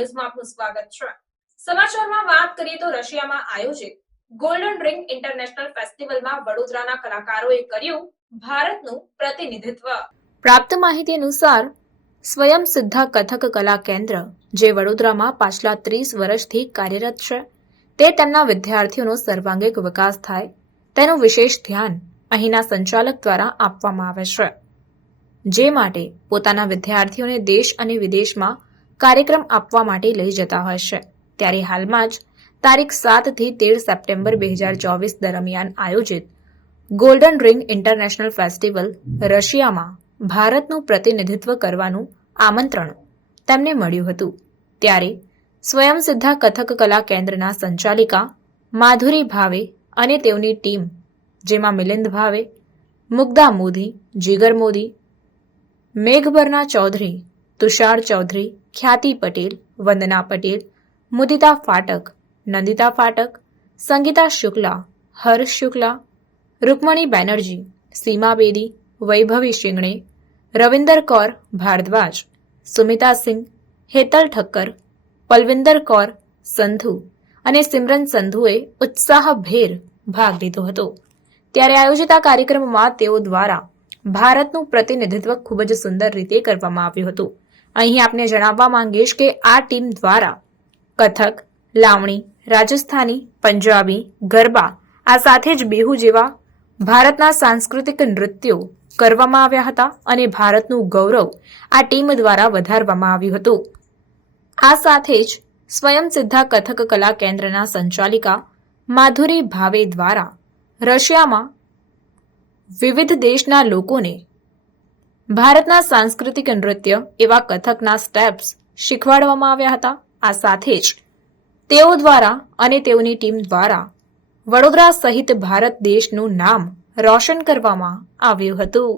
ન્યૂઝમાં આપનું સ્વાગત છે। સમાચારમાં વાત કરીએ તો રશિયામાં આયોજિત ગોલ્ડન રિંગ ઇન્ટરનેશનલ ફેસ્ટિવલમાં વડોદરાના કલાકારોએ કર્યું ભારતનું પ્રતિનિધિત્વ। પ્રાપ્ત માહિતી અનુસાર સ્વયંસિદ્ધા કથક કલા કેન્દ્ર જે વડોદરામાં પાછલા 30 વર્ષથી કાર્યરત છે તે તેમના વિદ્યાર્થીઓનો સર્વાંગીક વિકાસ થાય તેનું વિશેષ ધ્યાન અહીંના સંચાલક દ્વારા આપવામાં આવે છે, જે માટે પોતાના વિદ્યાર્થીઓને દેશ અને વિદેશમાં કાર્યક્રમ આપવા માટે લઈ જતા હોય છે। ત્યારે હાલમાં જ તારીખ 7 થી 13 સપ્ટેમ્બર 2024 દરમિયાન આયોજિત ગોલ્ડન રિંગ ઇન્ટરનેશનલ ફેસ્ટિવલ રશિયામાં ભારતનું પ્રતિનિધિત્વ કરવાનું આમંત્રણ તેમને મળ્યું હતું। ત્યારે સ્વયંસિદ્ધા કથક કલા કેન્દ્રના સંચાલિકા માધુરી ભાવે અને તેઓની ટીમ, જેમાં મિલિંદ ભાવે, મુગ્ધા મોદી, જીગર મોદી, મેઘબરના ચૌધરી, તુષાર ચૌધરી, ખ્યાતિ પટેલ, વંદના પટેલ, મુદિતા ફાટક, નંદિતા ફાટક, સંગીતા શુક્લા, હર્ષ શુક્લા, રૂકમણી બેનર્જી, સીમા બેદી, વૈભવી શિંગણે, રવિન્દર કૌર ભારદ્વાજ, સુમિતા સિંહ, હેતલ ઠક્કર, પલવિંદર કૌર સંધુ અને સિમરન સંધુએ ઉત્સાહભેર ભાગ લીધો હતો। ત્યારે આયોજિત આ કાર્યક્રમમાં તેઓ દ્વારા ભારતનું પ્રતિનિધિત્વ ખૂબ જ સુંદર રીતે કરવામાં આવ્યું હતું। અહીં આપને જણાવવા માંગીશ કે આ ટીમ દ્વારા કથક, લાવણી, રાજસ્થાની, પંજાબી, ગરબા આ સાથે જ બિહુ જેવા ભારતના સાંસ્કૃતિક નૃત્યો કરવામાં આવ્યા હતા અને ભારતનું ગૌરવ આ ટીમ દ્વારા વધારવામાં આવ્યું હતું। આ સાથે જ સ્વયંસિદ્ધા કથક કલા કેન્દ્રના સંચાલિકા માધુરી ભાવે દ્વારા રશિયામાં વિવિધ દેશના લોકોને ભારતના સાંસ્કૃતિક નૃત્ય એવા કથકના સ્ટેપ્સ શીખવાડવામાં આવ્યા હતા। આ સાથે જ તેઓ દ્વારા અને તેઓની ટીમ દ્વારા વડોદરા સહિત ભારત દેશનું નામ રોશન કરવામાં આવ્યું હતું।